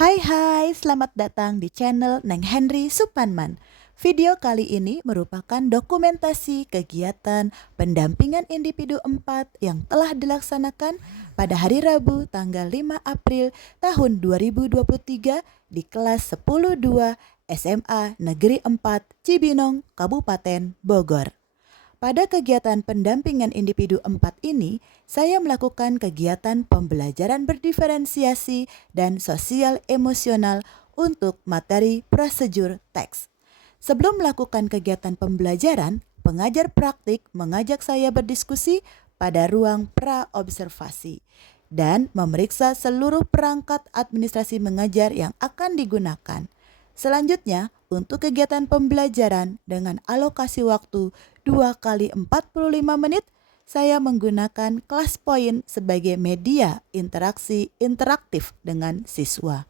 Hai, selamat datang di channel Neng Henry Supanman. Video kali ini merupakan dokumentasi kegiatan pendampingan individu 4 yang telah dilaksanakan pada hari Rabu tanggal 5 April tahun 2023 di kelas 10-2 SMA Negeri 4 Cibinong, Kabupaten Bogor. Pada kegiatan pendampingan individu 4 ini, saya melakukan kegiatan pembelajaran berdiferensiasi dan sosial emosional untuk materi prosedur teks. Sebelum melakukan kegiatan pembelajaran, pengajar praktik mengajak saya berdiskusi pada ruang pra-observasi dan memeriksa seluruh perangkat administrasi mengajar yang akan digunakan. Selanjutnya, untuk kegiatan pembelajaran dengan alokasi waktu 2 kali 45 menit, saya menggunakan kelas point sebagai media interaksi interaktif dengan siswa.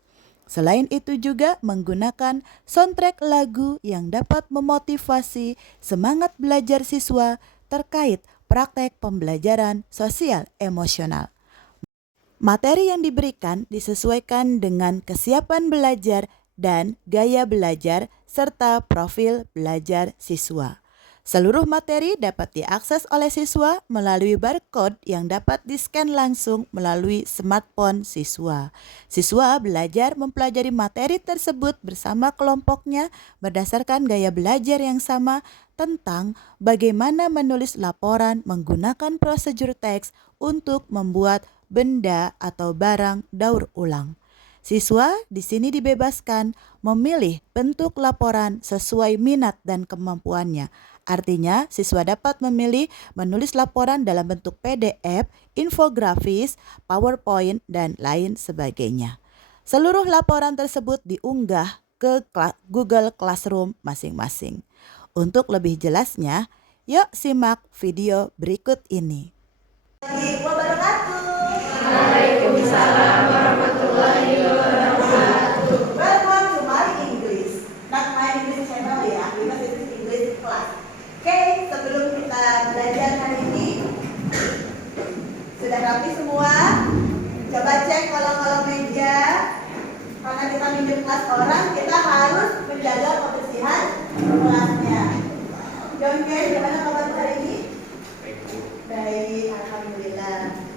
Selain itu juga menggunakan soundtrack lagu yang dapat memotivasi semangat belajar siswa terkait praktek pembelajaran sosial emosional. Materi yang diberikan disesuaikan dengan kesiapan belajar dan gaya belajar serta profil belajar siswa. Seluruh materi dapat diakses oleh siswa melalui barcode yang dapat di-scan langsung melalui smartphone siswa. Siswa belajar mempelajari materi tersebut bersama kelompoknya berdasarkan gaya belajar yang sama tentang bagaimana menulis laporan menggunakan prosedur teks untuk membuat benda atau barang daur ulang. Siswa di sini dibebaskan memilih bentuk laporan sesuai minat dan kemampuannya. Artinya, siswa dapat memilih menulis laporan dalam bentuk PDF, infografis, PowerPoint, dan lain sebagainya. Seluruh laporan tersebut diunggah ke Google Classroom masing-masing. Untuk lebih jelasnya, yuk simak video berikut ini. Waalaikumsalam warahmatullahi wabarakatuh. Welcome to my English, not my English channel ya, because it is English class. Oke, sebelum kita belajar hari ini, sudah rapi semua? Coba cek kolom-kolom meja. Karena kita minjem kelas orang, kita harus menjaga kebersihan kelasnya. Oke, gimana kabar hari ini? Baik, alhamdulillah.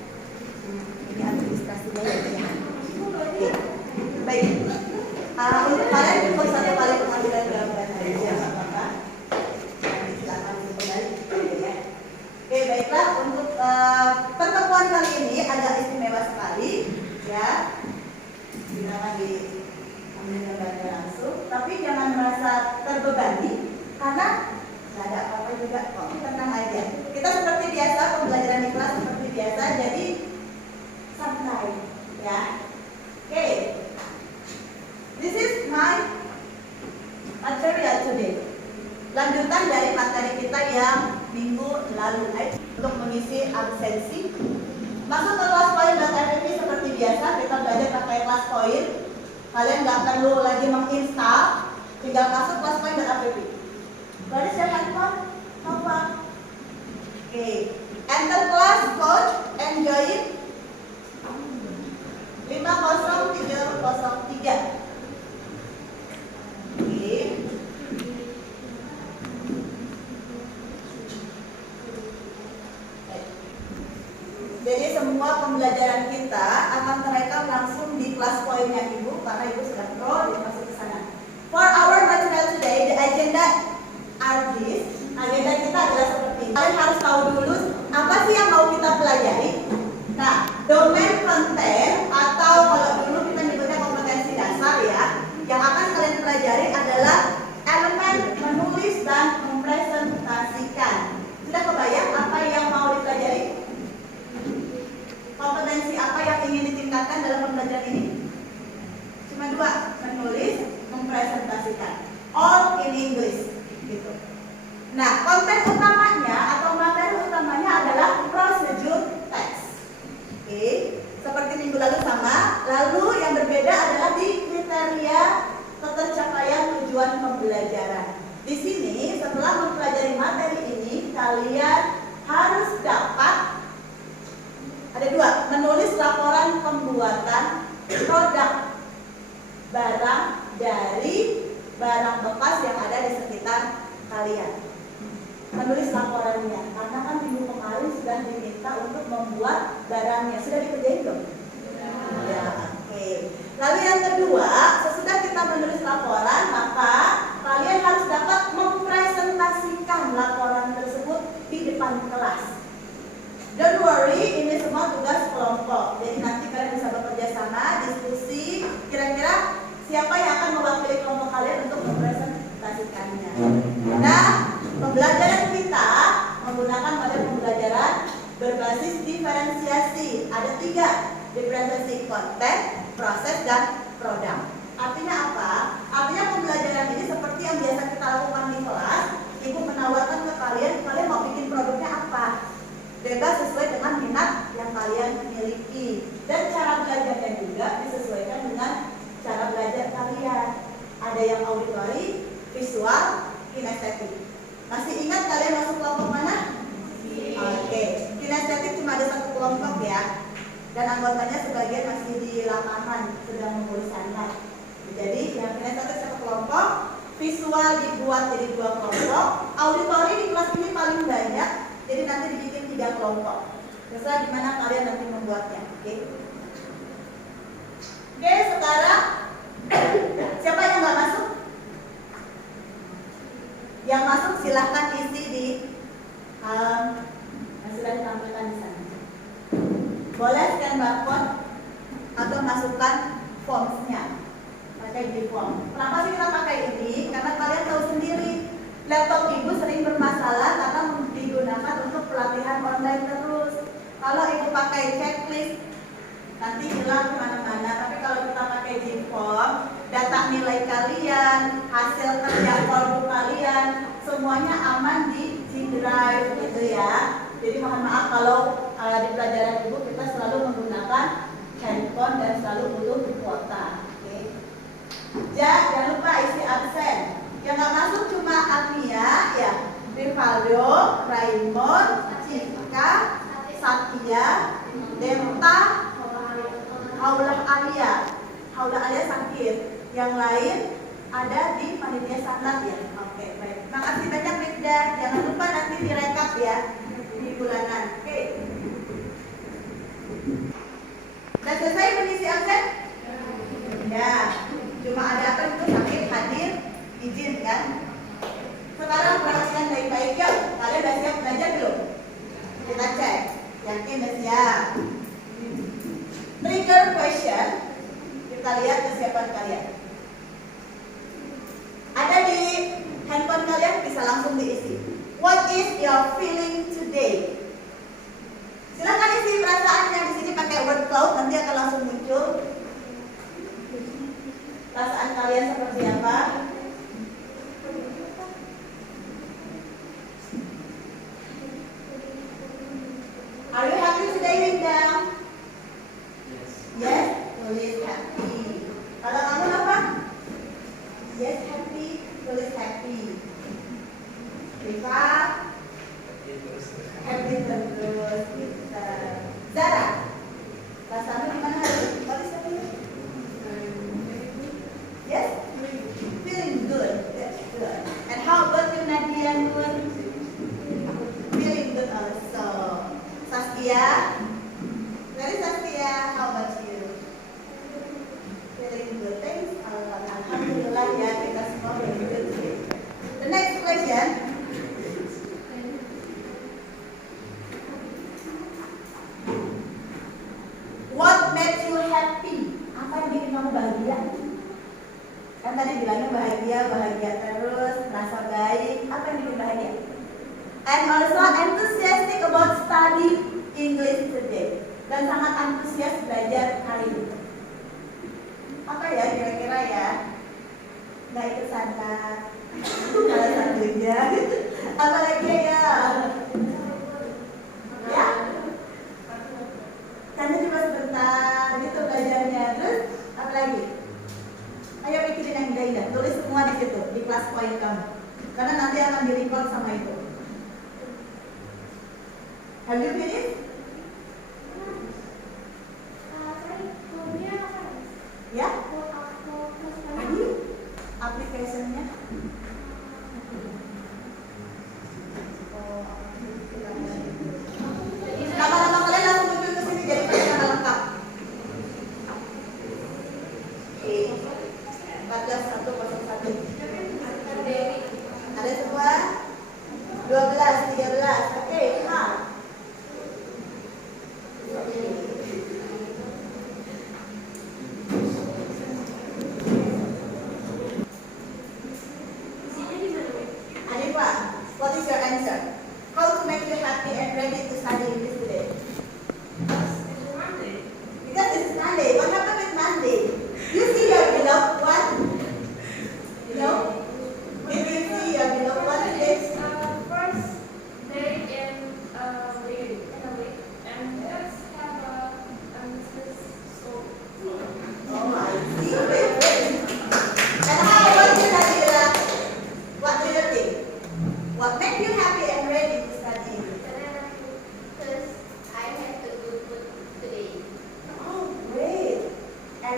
Ini administrasinya ya. Oke, baik. Untuk kalian cukup satu kali pengambilan gambar saja, nggak apa-apa. Silakan kembali. Oke, baiklah. Untuk pertemuan kali ini agak istimewa sekali, ya. Silakan diambil gambarnya langsung. Tapi jangan merasa terbebani, karena nggak ada apa-apa juga kok. Tenang aja. Kita seperti biasa pembelajaran di kelas seperti biasa, jadi santai, ya. Oke. This is my material today. Lanjutan dari materi kita yang minggu lalu untuk mengisi absensi. Masuk ke kelas point.fp seperti biasa, kita belajar pakai kelas point. Kalian nggak perlu lagi menginstal, tinggal masuk kelas point.fp. What is your handphone? Apa? Oke. Enter class coach and join 50303. Oke. Jadi semua pembelajaran kita akan terekam langsung di kelas poinnya Ibu, karena Ibu sudah pro dan masuk ke sana. For our material today, the agenda are this. Agenda kita adalah seperti ini. Kalian harus tahu dulu apa sih yang mau kita pelajari. Nah, domain konten atau kalau dulu kita nyebutnya kompetensi dasar ya, yang akan kalian pelajari adalah elemen menulis dan mempresentasikan. Sudah kebayang apa yang mau dipelajari? Kompetensi apa yang ingin ditingkatkan dalam pembelajaran ini? Cuma dua, menulis, mempresentasikan. All in English, gitu. Nah, konten utamanya atau materi utamanya adalah prosedur teks. Oke, seperti minggu lalu sama. Lalu yang berbeda adalah di kriteria ketercapaian tujuan pembelajaran. Di sini setelah mempelajari materi ini, kalian harus dapat ada dua, menulis laporan pembuatan produk dari barang bekas yang ada di sekitar kalian. Menulis laporannya, karena kan minggu kemarin sudah diminta untuk membuat barangnya. Sudah dikerjain belum? Ya, oke. Lalu yang kedua, sesudah kita menulis laporan, maka kalian harus dapat mempresentasikan laporan tersebut di depan kelas. Don't worry, ini semua tugas kelompok. Jadi nanti kalian bisa bekerja sama, diskusi. Kira-kira siapa yang akan mewakili kelompok kalian untuk mempresentasikannya. Nah, pembelajaran kita menggunakan model pembelajaran berbasis diferensiasi. Ada 3, diferensiasi konten, proses, dan produk. Artinya apa? Artinya pembelajaran ini seperti yang biasa kita lakukan di kelas. Ibu menawarkan ke kalian, kalian mau bikin produknya apa? Bebas sesuai dengan minat yang kalian miliki. Dan cara belajarnya juga disesuaikan dengan cara belajar kalian. Ada yang auditori, visual, kinestetik. Masih ingat kalian masuk kelompok mana? Oke. Kinestetik cuma ada 1 kelompok ya. Dan anggotanya sebagian masih di lapangan sedang mengurus anak. Jadi yang kinestetik 1 kelompok, visual dibuat jadi 2 kelompok, auditori di kelas ini paling banyak. Jadi nanti dibikin 3 kelompok. Terserah di mana kalian nanti membuatnya. Oke. Oke, sekarang siapa yang nggak masuk? Yang masuk silahkan isi di yang sudah ditampilkan di sana. Boleh scan barcode atau masukkan formsnya. Pakai di form. Kenapa sih kita pakai ini? Karena kalian tahu sendiri, laptop ibu sering bermasalah karena digunakan untuk pelatihan online terus. Kalau ibu pakai checklist, nanti hilang kemana-mana. Tapi kalau kita pakai G-form, data nilai kalian, hasil kerja produk kalian, semuanya aman di G-Drive gitu ya. Jadi mohon maaf kalau di pelajaran ibu kita selalu menggunakan handphone dan selalu butuh kuota. Oke. Jangan lupa isi absen. Yang nggak masuk cuma Agnia, ya, Rivaldo, Raymond, Cika, Satya, Demta, Haulah Alia sakit. Yang lain ada di panitia sanat ya. Oke, baik. Makasih banyak Rifda. Jangan lupa nanti direkap ya di bulanan. Oke. Sudah selesai mengisi absen? Ya. Cuma ada apa itu sakit, hadir, izin kan? Sekarang perhatikan baik-baik ya. Kalian udah siap belajar belum? Kita cek. Yakin udah siap? Trigger question. Kita lihat kesiapan kalian. Ada di handphone kalian, bisa langsung diisi. What is your feeling today? Silakan isi perasaannya di sini pakai word cloud, nanti akan langsung muncul. Perasaan kalian seperti apa? Are you happy today, Winda? Yes, tulis happy. Kalau kamu apa? Yes, happy, tulis happy. Riva, happy terus. Zara, rasamu gimana hari ini? Tulis happy. Yes, feeling good. That's good. And how about you, Nadia? Good. Feeling good also. Saskia, very Saskia. How about you? Feeling good. Thanks. Alhamdulillah ya, kita semua feeling good. The next question. What makes you happy? Apa yang bikin kamu bahagia? Kan tadi bilangnya bahagia terus, merasa baik. Apa yang bikin bahagia? And also enthusiastic about study English today. Dan sangat antusias belajar hari ini. Apa ya kira-kira ya? Nggak ikut santat. Salah satunya. Apa lagi ya? Ya? Karena cuma sebentar gitu belajarnya. Terus apa lagi? Ayo pikirin yang indah-indah. Tulis semua di situ, di kelas poin kamu. Karena nanti akan di-record sama itu. Have you finished? Ya? Tadi?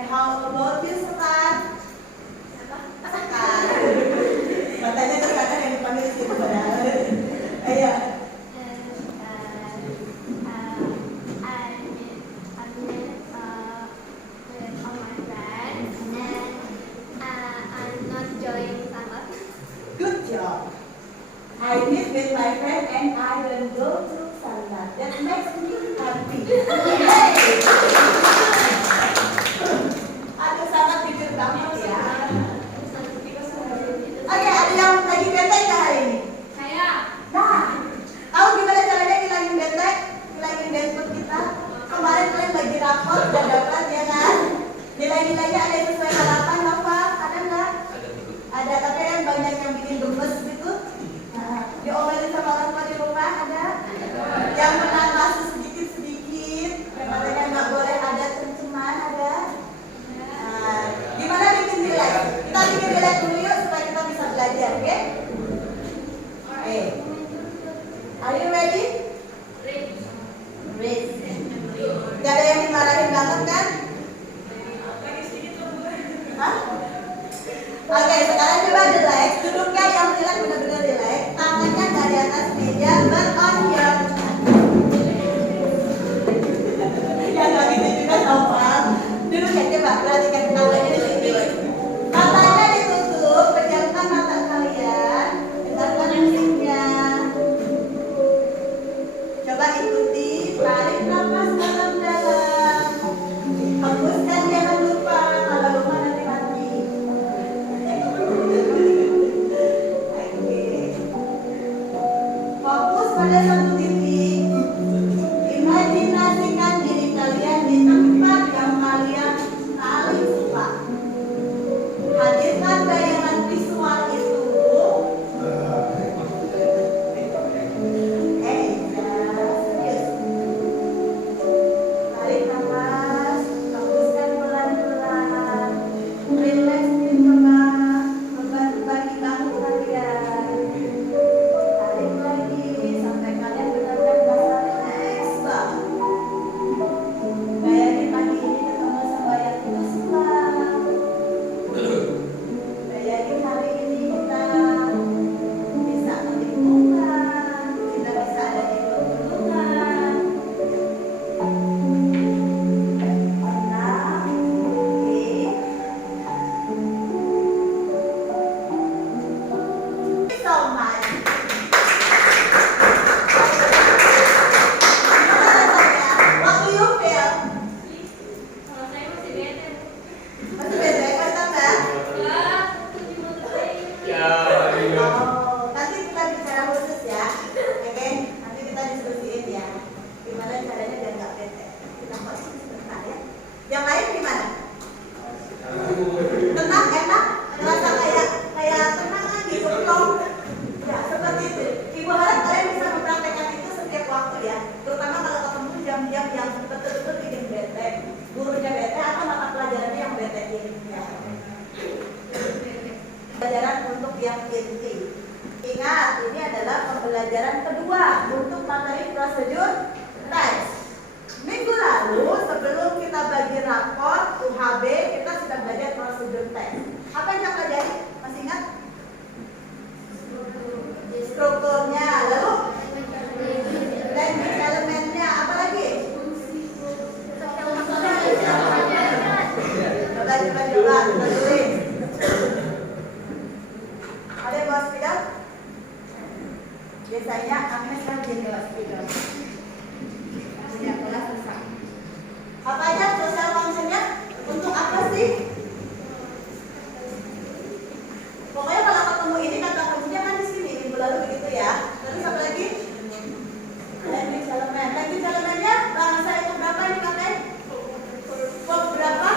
And how about you, Sekar? Sekar. Matanya ke kanan yang dipanggil situ padahal. Ayo. Good job. I meet with my friend and I will go to Salad. That makes me happy. Hey. Aduh, sangat jujur banget ya. Oke, ada yang lagi bete nggak hari ini? Nah, tahu gimana caranya ngilangin bete? Ngilangin bad mood kita? Kemarin kalian bagi rapor udah dapat ya kan? Nilai-nilainya ada yang sesuai harapan apa? Ada nggak? Ada, tapi kan banyak yang bikin gemes gitu. Nah, diomelin sama orang tua di rumah ada? Yang menahan nafsu sedikit-sedikit, yang katanya nggak boleh ada cem-ceman ada? Nah, gimana bikin relax? Kita bikin relax dulu yuk supaya kita bisa belajar, oke? Oke. Are you ready? Ready. Gak ada yang dimarahin banget kan? Hah? Oke, sekarang coba relax. Duduknya yang relax, benar-benar relax. Tangannya nggak di atas meja, but on your yang nggak gitu juga sopan. Duduknya coba perhatikan tangannya di sini. Matanya ditutup, pejamkan mata kalian. Dengarkan musiknya. Coba ikuti, tarik nafas dalam-dalam. Hembuskan, jangan lupa. Kalau lupa nanti mati. Oke. Fokus pada satu titik. Imajinasikan diri kalian di tempat yang kalian paling suka. Hadirkan bayangan visual itu. Serius. Tarik nafas, hembuskan pelan-pelan. Relax coba, membantu bagi bangku kalian. Tarik lagi sampai kalian benar-benar merasa relax banget. Bayangin pagi ini ketemu sama yang kita suka. Bayangin hari ini kita bisa memetik bunga, kita bisa ada di pegunungan. Tenang, oke. So much. Gimana rasanya? What do you feel? Masih bete? Masih tambah? Oh, nanti kita bicara khusus ya, oke? Nanti kita diskusiin ya, gimana caranya biar nggak bete. Kita pausing sebentar ya. Yang lain gimana? Tenang, enak, ngerasa kayak tenang gitu, plong. Ya seperti itu. Ibu harap kalian bisa mempraktekkan itu setiap waktu ya, terutama kalau ketemu jam-jam yang betul-betul bikin bete, gurunya bete atau mata pelajarannya yang betein ya. Pembelajaran untuk yang inti. Ingat, ini adalah pembelajaran kedua untuk materi prosedur teks. Minggu lalu sebelum kita bagi rapor UHB, kita sudah belajar prosedur teks. Apa yang kita pelajari? Masih ingat? Strukturnya, lalu language elemennya, apa lagi? Coba, kita tulis. Ada yang bawa spidol? Biasanya Agnes rajin bawa spidol. Punya kelas susah. Apa aja social functionnya? Untuk apa sih? Pokoknya kalau ketemu ini kata kuncinya kan di sini. Minggu lalu begitu ya. Terus apa lagi? Language element. Language elementnya bahasa yang berapa yang dipakai? Verb berapa?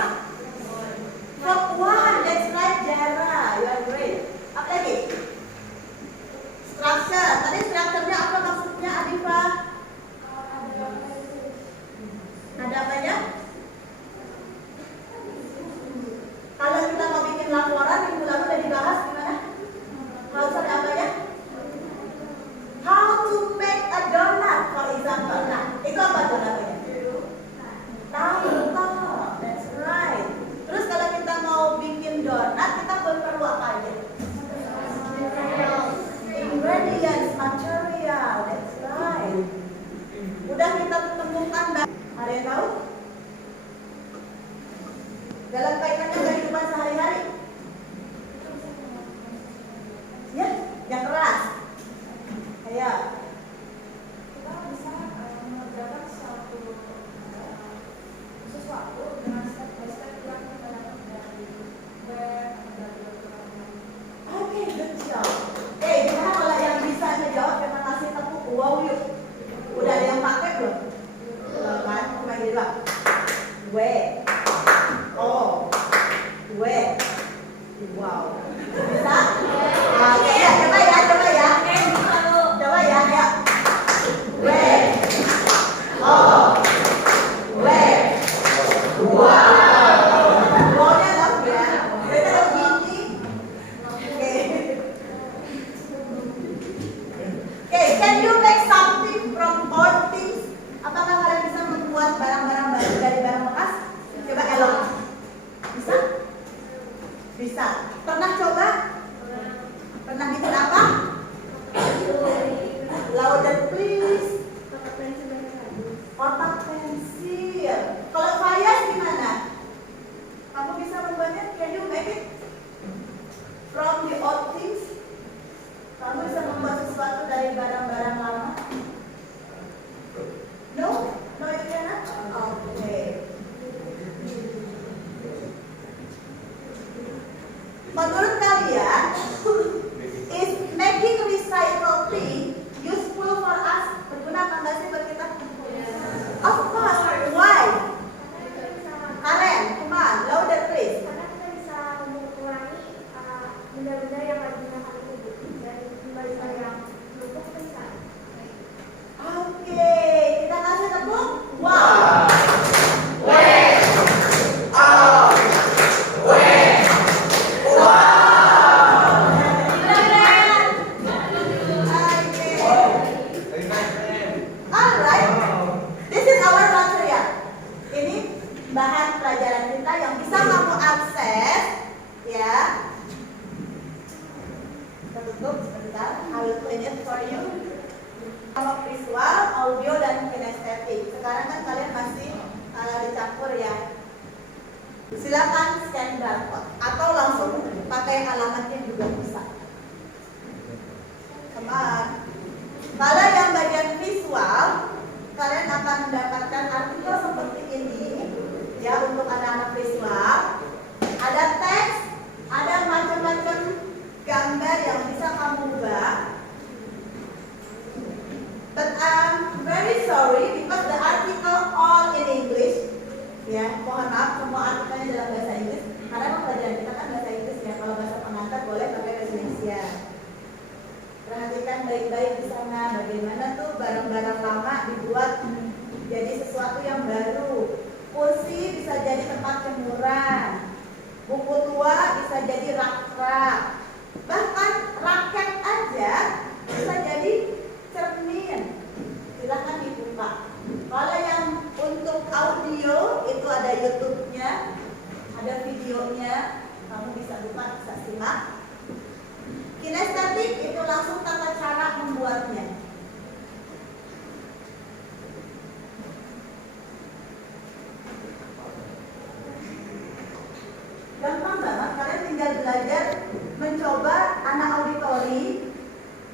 Wow. Bisa? Oke, ya, coba ya, coba ya. Coba ya, ya. Where? Oh. Where? Wow. Wow-nya loh ya. Kita ada gini. Oke. Oke, can you make something from old things? Apakah kalian bisa membuat barang-barang baru dari barang bekas? Coba Elok. Bisa? Bisa. Pernah coba? Pernah bikin apa? Louder please. Kotak pensil. Kalau Fayas gimana? Kamu bisa membuatnya? Can you make it from the old things? Kamu bisa membuat sesuatu dari barang-barang lama? No? No, you cannot? Okay. Menurut kalian, is making recycle thing useful for us? Berguna apa enggak sih buat kita? Of course. Why? Karen, come on, louder please. Karena kita bisa mengurangi benda-benda yang nggak digunakan itu dan benda yang lumpuh kita bisa. Oke, kita kasih tepuk. Wow. Alright, this is our material. Ini bahan pelajaran kita yang bisa kamu akses, ya. Kita tutup sebentar. I will clean it for you. Sama visual, audio, dan kinestetik. Sekarang kan kalian masih dicampur ya. Silakan scan barcode atau langsung pakai alamatnya juga bisa. Come on. Kalau yang bagian visual, kalian akan mendapatkan artikel seperti ini ya untuk anak-anak visual. Ada teks, ada macam-macam gambar yang bisa kamu ubah. But I'm very sorry because the article all in English. Ya, mohon maaf semua artikelnya dalam bahasa Inggris. Karena pembelajaran kita kan bahasa Inggris ya. Kalau bahasa pengantar boleh pakai bahasa Indonesia. Perhatikan baik-baik di sana bagaimana tuh barang-barang lama dibuat jadi sesuatu yang baru. Kursi bisa jadi tempat jemuran. Buku tua bisa jadi rak-rak. Bahkan raket aja bisa jadi cermin. Silahkan dibuka. Kalau yang untuk audio itu ada YouTube-nya, ada videonya, kamu bisa buka, bisa simak. Kinestetik itu langsung tata cara membuatnya. Gampang banget, kalian tinggal belajar mencoba anak auditori,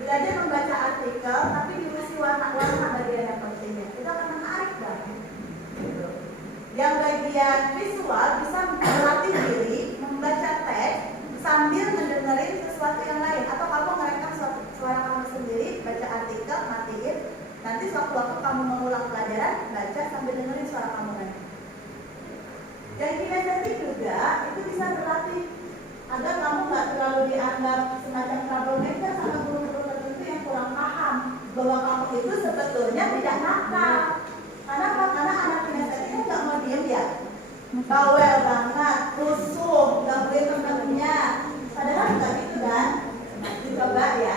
belajar membaca artikel, tapi diisi warna-warna bagian yang pentingnya. Itu akan menarik banget. Yang bagian visual bisa melatih diri membaca teks sambil mendengarin sesuatu yang lain, atau kamu merekam suara kamu sendiri, baca artikel, matiin. Nanti sewaktu-waktu kamu mengulang pelajaran, baca sambil dengerin suara kamu lagi. Yang kinestetik juga itu bisa berlatih agar kamu nggak terlalu dianggap semacam troublemaker sama guru-guru tertentu yang kurang paham bahwa kamu itu sebetulnya tidak nakal. Karena apa? Karena anak kinestetik itu nggak mau diem ya, bawel banget, rusuh, gangguin temen-temennya. Padahal nggak gitu kan? Dicoba ya.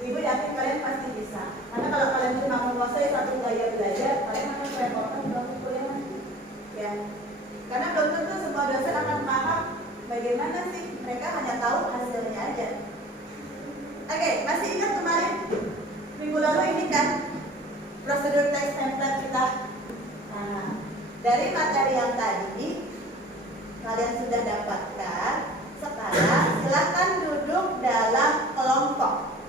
Ibu yakin kalian pasti bisa. Karena kalau kalian cuma menguasai satu gaya belajar, kalian akan kerepotan dalam kuliah nanti. Ya. Karena belum tentu semua dosen akan paham bagaimana sih, mereka hanya tahu hasilnya aja. Oke, masih ingat kemarin minggu lalu ini kan prosedur teks template kita. Nah, dari materi yang tadi kalian sudah dapatkan. Sekarang silakan duduk dalam kelompok.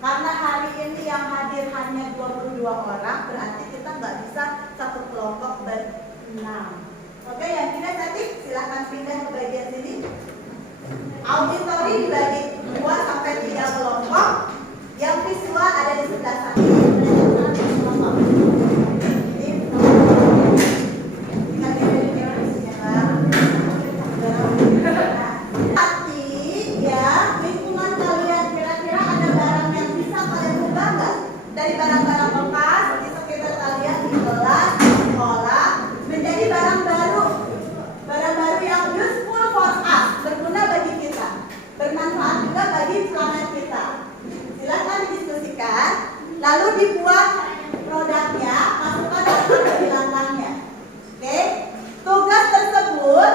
Karena hari ini yang hadir hanya 22 orang, berarti kita nggak bisa satu kelompok berenam. Oke, yang kinestetik silahkan pindah ke bagian sini. Auditori dibagi 2 sampai 3 kelompok. Yang visual ada di sebelah sana. Kelompok. Ini Tapi ya, lingkungan kalian kira-kira ada barang yang bisa kalian ubah nggak? Dari barang-barang bekas di sekitar kalian di kelas, di sekolah, menjadi barang baru. Barang baru yang useful for us, berguna bagi kita, bermanfaat juga bagi planet kita. Silakan didiskusikan, lalu dibuat produknya, masukkan data di langkahnya. Oke, tugas tersebut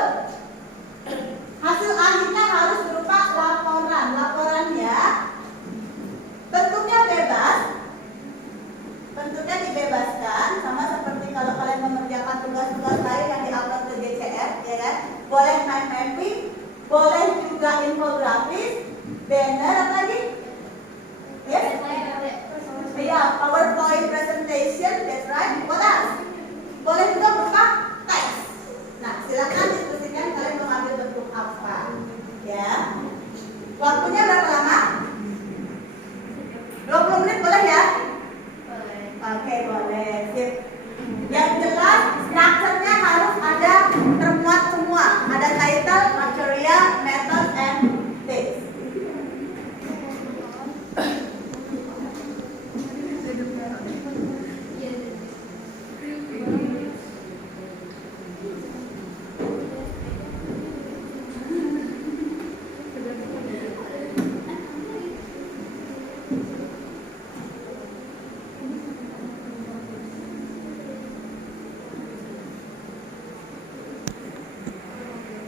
hasil akhirnya harus berupa laporan. Laporannya bentuknya bebas, bentuknya dibebaskan, sama seperti kalau kalian mengerjakan tugas-tugas lain yang diupload ke GCF, ya kan? Boleh mind mapping, boleh juga infografis, banner, apa lagi? Yes? Ya, PowerPoint presentation, that's right. What else? Boleh juga berupa teks. Nah, silakan diskusikan kalian mengambil bentuk apa, ya. Waktunya berapa lama? 20 menit boleh ya? Oke, boleh. Sip. Yang jelas, strukturnya harus ada termuat semua. Ada title, material, method, and text.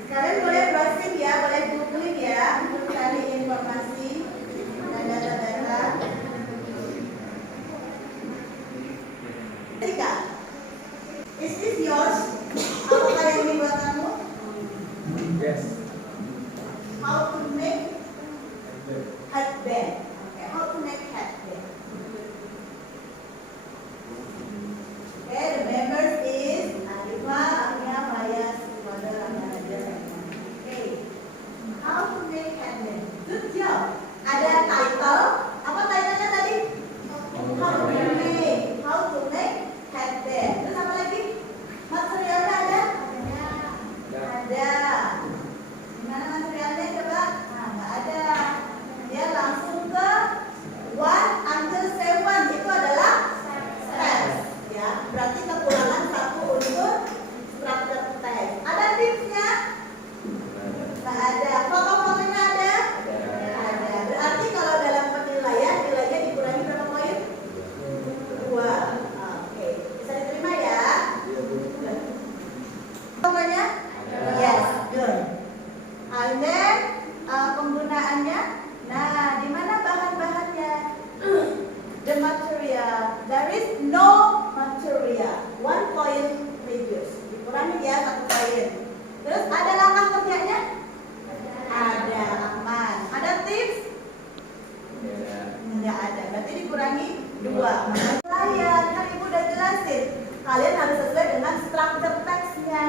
Kalian boleh browsing ya, boleh googling ya untuk cari informasi dan data-data. Rika, is this yours? Apakah yang ini buat kamu? Yes. How to make headband? Okay, how to make headband? Okay, the members is Alifa, Amia, Maya, Siwada, Ramadhan. Okay, how to make headband? Good job. Ada title. Apa titlenya tadi? How to make headband. Terus apa lagi? Materialnya ada? Ada. Gimana materialnya coba? Nah, nggak ada. Dia langsung ke 1 until 7. Itu adalah steps. Ya, berarti kekurangan satu unsur struktur teks. Ada tipsnya? Nggak ada. Foto-fotonya ada? Ada. Berarti kalau dalam penilaian, nilainya dikurangi berapa poin? 2. Oke. Bisa diterima ya? Fotonya? Yes, good. And then penggunaannya. Nah, di mana bahan-bahannya? The material. There is no material. 1 point reduce. Dikurangi ya 1 poin. Terus ada langkah kerjanya? Ada, aman. Ada tips? Enggak ada. Berarti dikurangi 2. Layar, kan Ibu udah jelasin. Kalian harus sesuai dengan struktur teksnya.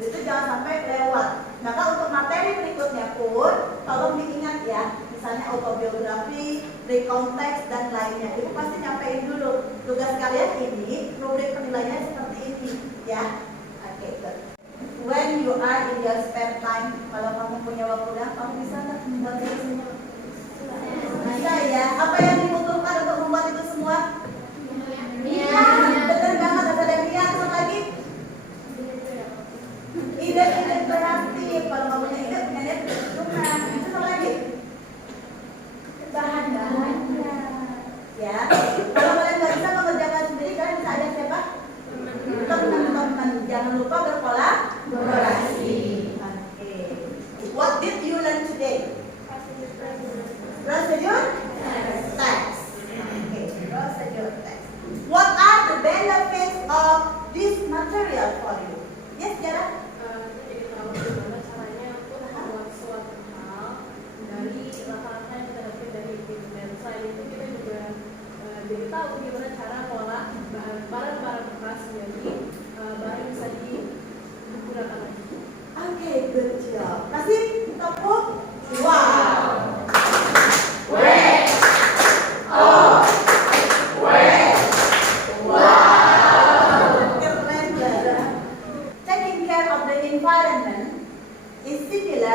Itu jangan sampai lewat. Maka untuk materi berikutnya pun tolong diingat ya. Misalnya autobiografi, recount teks, dan lainnya. Ibu pasti nyampein dulu. Tugas kalian ini, rubrik penilaiannya seperti ini ya. Oke, good. When you are in your spare time, kalau kamu punya waktu luang, kamu bisa nggak membuat itu semua? Bisa ya. Apa yang dibutuhkan untuk membuat itu semua? Iya, betul banget. Ada niat. Apa lagi? Ide-ide kreatif. Kalau kamu punya ide, punya niat, berhitungan. Itu apa lagi? Bahan-bahannya. Ya. Kalau kalian nggak bisa mengerjakan sendiri, kalian bisa ada siapa? Teman-teman. Jangan lupa berkolaborasi. Oke. What did you learn today? Procedure? Text. Okay, procedure text. What are the benefits of this material for you? Yes, Jara? Jadi tahu gimana caranya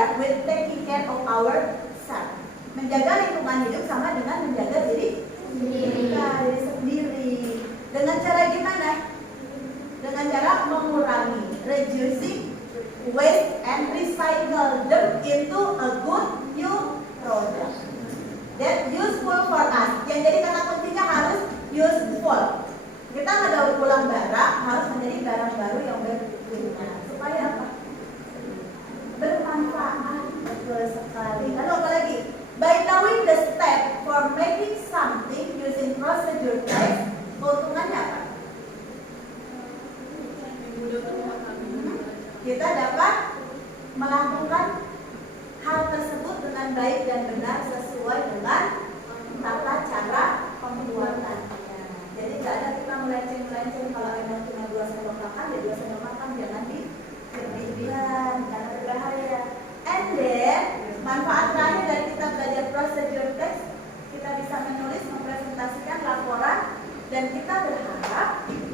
start with taking care of ourselves. Menjaga lingkungan hidup sama dengan menjaga diri kita, diri sendiri. Dengan cara gimana? Dengan cara mengurangi, reducing waste and recycle them into a good new product that useful for us. Yang jadi kata kuncinya harus useful. Kita nggak daur ulang barang, harus menjadi barang baru yang berguna. Supaya apa? Bermanfaat. Betul sekali. Lalu apa lagi? By knowing the step for making something using procedure text, keuntungannya apa? Kita dapat melakukan hal tersebut dengan baik dan benar sesuai dengan tata cara pembuatannya. Jadi tidak ada kita melenceng-melenceng. Kalau emang cuma 2 sendok makan, ya 2 sendok makan, jangan berlebihan karena berbahaya. And then manfaat terakhir dari kita belajar procedure text, kita bisa menulis, mempresentasikan laporan, dan kita berharap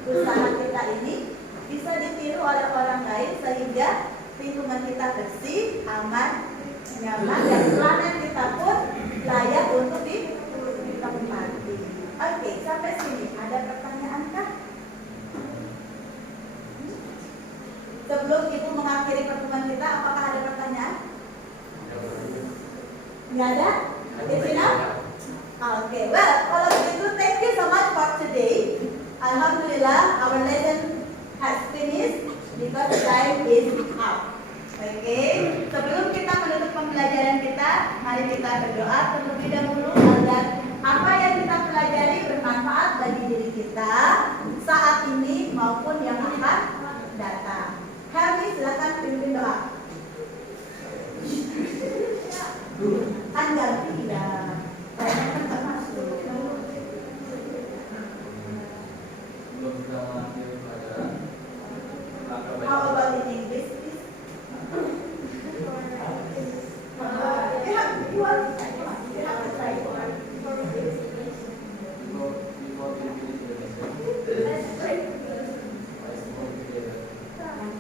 usaha kita ini bisa ditiru oleh orang lain sehingga lingkungan kita bersih, aman, nyaman, dan planet kita pun layak untuk ditempati. Oke, sampai sini ada pertanyaan kah? Sebelum Ibu mengakhiri pertemuan kita, apakah ada pertanyaan? Nggak ada? It's enough? Oke, well, kalau begitu thank you so much for today. Alhamdulillah, our lesson has finished because time is up. Oke, sebelum kita menutup pembelajaran kita, mari kita berdoa terlebih dahulu agar apa yang kita pelajari bermanfaat bagi diri kita saat ini maupun yang akan datang. Helmi, silakan pimpin doa. Anda tidak. Belum kita mengakhiri pelajaran. How about in English, please? You have to try. Before we finish the lesson, Let's try. I smoke together.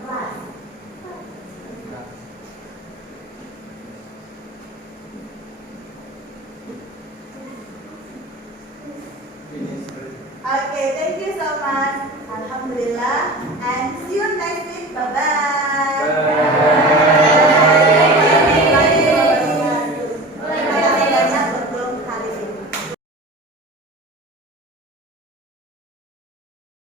Class. Finish. Okay, thank you so much. Alhamdulillah, and